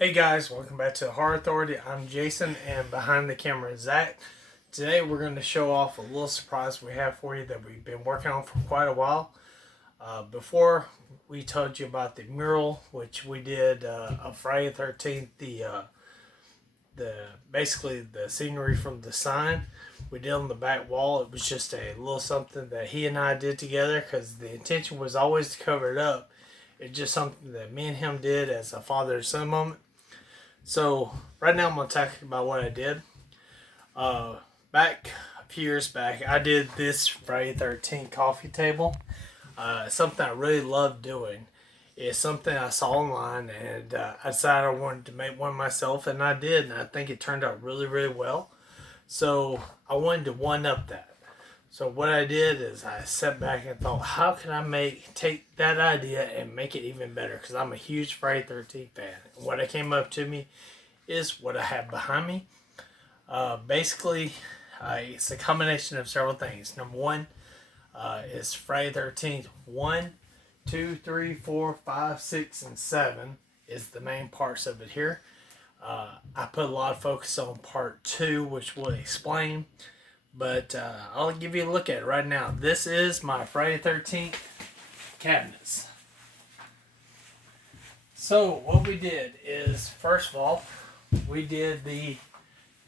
Hey guys, welcome back to Horror Authority. I'm Jason, and behind the camera is Zach. Today we're going to show off a little surprise we have for you that we've been working on for quite a while. Before we told you about the mural, which we did on Friday the 13th, the basically the scenery from the sign we did on the back wall. It was just a little something that he and I did together because the intention was always to cover it up. It's just something that me and him did as a father and son moment. So right now I'm going to talk about what I did. Back a few years back, I did this Friday 13 coffee table. Something I really love doing. It's something I saw online, and I decided I wanted to make one myself, and I did, and I think it turned out really, really well. So I wanted to one up that. So what I did is I sat back and thought, how can I take that idea and make it even better? Because I'm a huge Friday 13th fan. And what I came up to me is what I have behind me. Basically, it's a combination of several things. Number one is Friday 13th. 1, 2, 3, 4, 5, 6, and 7 is the main parts of it here. I put a lot of focus on part 2, which will explain. But I'll give you a look at it right now. This is my Friday 13th cabinets. So what we did is, first of all, we did the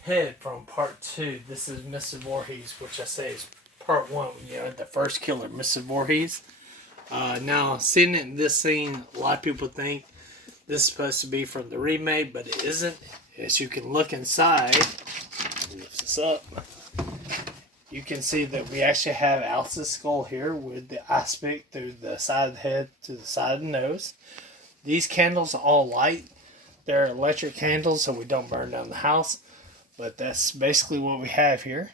head from part 2. This is Mrs. Voorhees, which I say is part 1. You know, the first killer, Mrs. Voorhees. Now, seeing it in this scene, a lot of people think this is supposed to be from the remake, but it isn't. As you can look inside, lift this up. You can see that we actually have Alice's skull here with the eye spick through the side of the head to the side of the nose. These candles are all light. They're electric candles, so we don't burn down the house. But that's basically what we have here.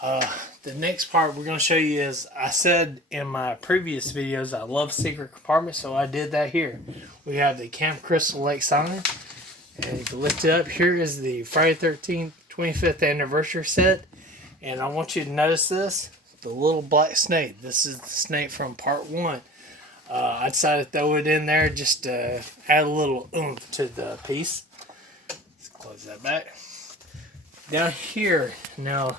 The next part we're going to show you is, I said in my previous videos I love secret compartments, so I did that here. We have the Camp Crystal Lake sign. And if you lift it up, here is the Friday 13th 25th anniversary set. And I want you to notice this, the little black snake. This is the snake from part 1. I decided to throw it in there just to add a little oomph to the piece. Let's close that back. Down here, now,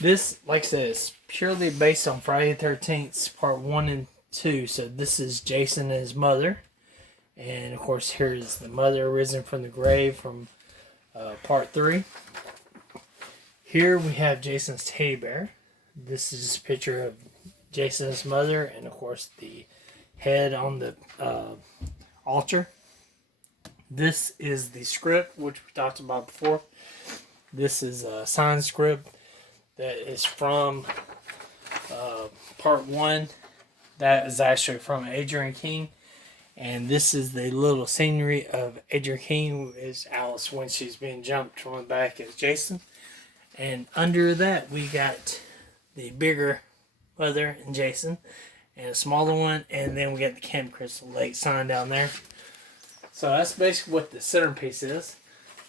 this, like I said, is purely based on Friday the 13th, part 1 and 2. So this is Jason and his mother. And, of course, here is the mother risen from the grave from part 3. Here we have Jason's teddy bear. This is a picture of Jason's mother and, of course, the head on the altar. This is the script, which we talked about before. This is a signed script that is from part 1. That is actually from Adrian King. And this is the little scenery of Adrian King as Alice when she's being jumped from the back as Jason. And under that, we got the bigger mother and Jason, and a smaller one, and then we got the Camp Crystal Lake sign down there. So that's basically what the centerpiece is.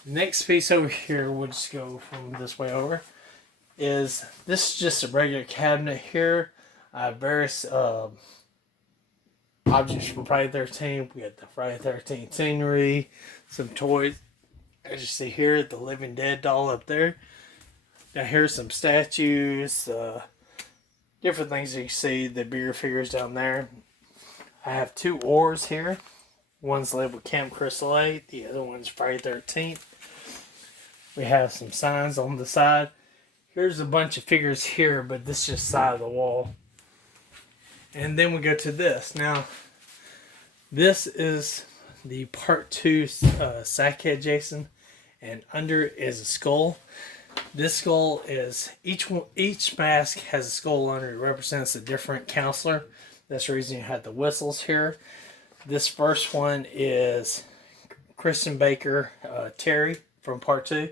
The next piece over here, we'll just go from this way over, is this is just a regular cabinet here. Various objects from Friday 13th. We got the Friday 13th scenery, some toys. As you see here, the Living Dead doll up there. Now here's some statues, different things you can see, the bigger figures down there. I have 2 oars here. One's labeled Camp Crystal Lake, the other one's Friday 13th. We have some signs on the side. Here's a bunch of figures here, but this is just side of the wall. And then we go to this. Now, this is the part 2 sackhead Jason, and under is a skull. This skull is, each mask has a skull under it. It represents a different counselor. That's the reason you have the whistles here. This first one is Kristen Baker, Terry from part 2.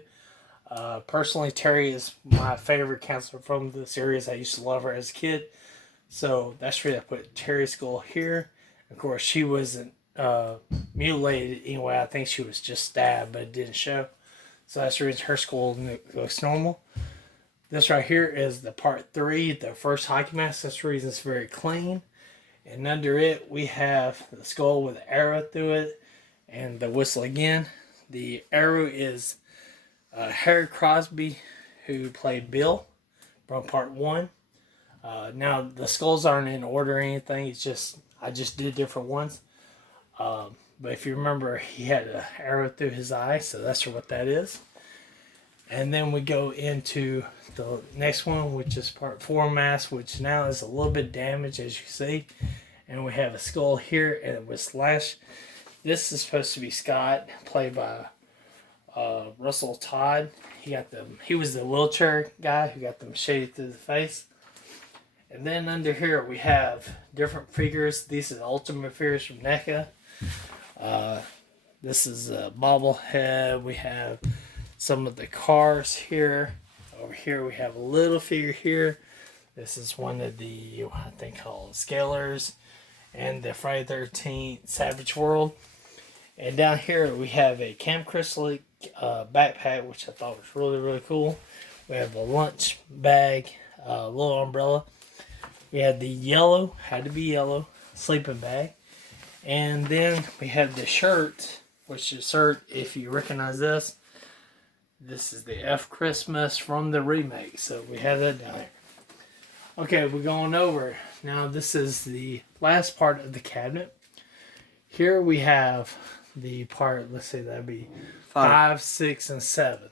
Personally, Terry is my favorite counselor from the series. I used to love her as a kid. So that's where I put Terry's skull here. Of course, she wasn't mutilated anyway. I think she was just stabbed, but it didn't show. So that's the reason her skull looks normal. This right here is the part 3, the first hockey mask. That's the reason it's very clean. And under it, we have the skull with an arrow through it. And the whistle again. The arrow is Harry Crosby, who played Bill from part 1. Now the skulls aren't in order or anything. It's just I just did different ones. But if you remember, he had an arrow through his eye, so that's what that is. And then we go into the next one, which is part 4 mask, which now is a little bit damaged, as you see. And we have a skull here, and it was slashed. This is supposed to be Scott, played by Russell Todd. He was the wheelchair guy who got the machete through the face. And then under here we have different figures. These are the Ultimate figures from NECA. This is a bobblehead. We have some of the cars here. Over here we have a little figure here. This is one of the, I think, called Scalers and the Friday the 13th Savage World. And down here we have a Camp Crystal backpack, which I thought was really, really cool. We have a lunch bag, a little umbrella. We had the yellow, had to be yellow, sleeping bag. And then we have the shirt, which is shirt, if you recognize this. This is the F Christmas from the remake. So we have that down there. Okay, we're going over. Now this is the last part of the cabinet. Here we have the part, let's say that'd be 5, 6, and 7.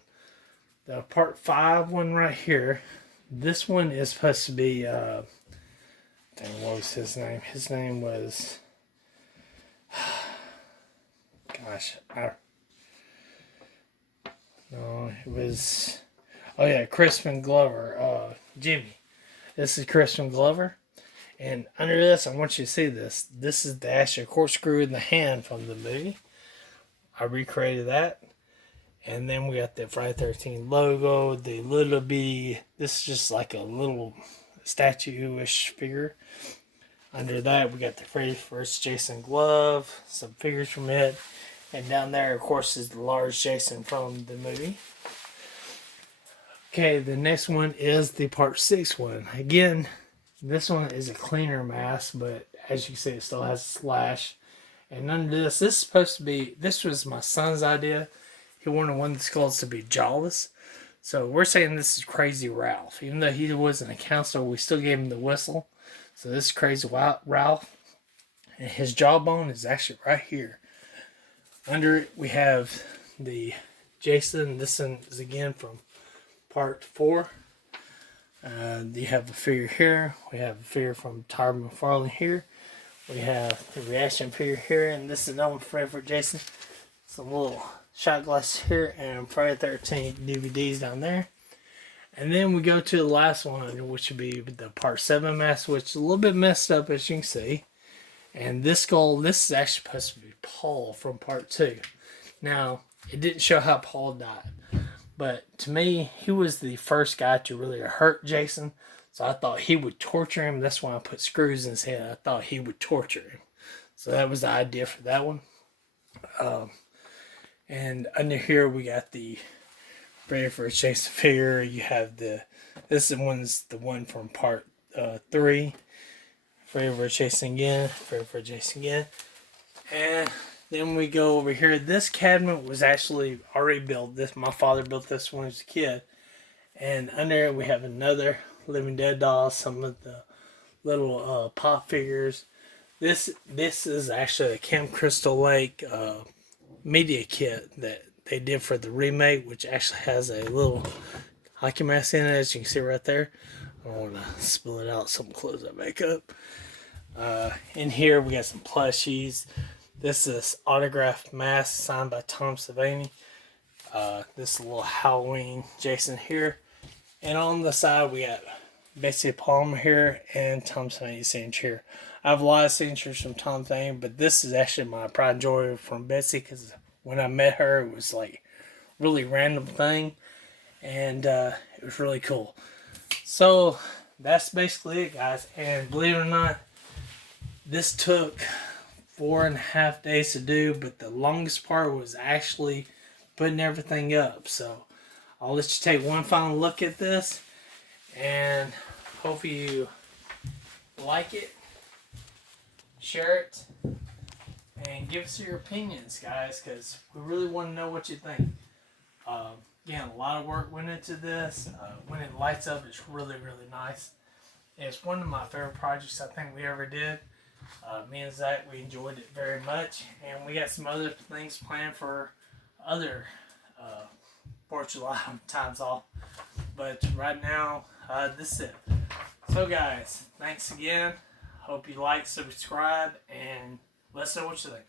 The part 5 one right here. This one is supposed to be, what was his name? His name was, no, it was, oh yeah, Crispin Glover, Jimmy. This is Crispin Glover. And under this, I want you to see this. This is the actual corkscrew in the hand from the movie. I recreated that. And then we got the Friday 13 logo, the little bitty, this is just like a little statue-ish figure. Under that, we got the Freddy vs. Jason glove, some figures from it. And down there, of course, is the large Jason from the movie. Okay, the next one is the part 6 one. Again, this one is a cleaner mask, but as you can see, it still has a slash. And under this is supposed to be, this was my son's idea. He wanted one of the skulls to be jawless. So we're saying this is Crazy Ralph. Even though he wasn't a counselor, we still gave him the whistle. So this is Crazy Ralph. And his jawbone is actually right here. Under it, we have the Jason. This one is again from part 4. You have a figure here. We have a figure from Todd McFarlane here. We have the reaction figure here. And this is another favorite Jason. Some little shot glass here and Friday the 13th DVDs down there. And then we go to the last one, which would be the part 7 mask, which is a little bit messed up, as you can see. And this skull, this is actually supposed to be Paul from part 2. Now, it didn't show how Paul died. But to me, he was the first guy to really hurt Jason. So I thought he would torture him. That's why I put screws in his head. I thought he would torture him. So that was the idea for that one. And under here, we got the Freddy vs. Jason figure. You have this one's the one from part 3. Freddy vs. Jason again. Freddy vs. Jason again. And then we go over here. This cabinet was actually already built. My father built this when he was a kid. And under it, we have another Living Dead doll. Some of the little pop figures. This is actually a Camp Crystal Lake media kit that they did for the remake, which actually has a little hockey mask in it, as you can see right there. I don't want to spill it out, so I'm close that back up. In here, we got some plushies. This is autographed mask signed by Tom Savini. This little Halloween Jason here. And on the side, we got Betsy Palmer here and Tom Savini's signature here. I have a lot of signatures from Tom Savini, but this is actually my pride and joy from Betsy, because when I met her, it was like really random thing. And it was really cool. So that's basically it, guys. And believe it or not, this took 4.5 days to do, but the longest part was actually putting everything up. So I'll let you take one final look at this, and hope you like it, share it, and and give us your opinions, guys, because we really want to know what you think. Again, a lot of work went into this. When it lights up, it's really, really nice. It's one of my favorite projects I think we ever did. Me and Zach, we enjoyed it very much, and we got some other things planned for other 4th of July times off. But right now, this is it. So guys, thanks again. Hope you like, subscribe, and let us know what you think.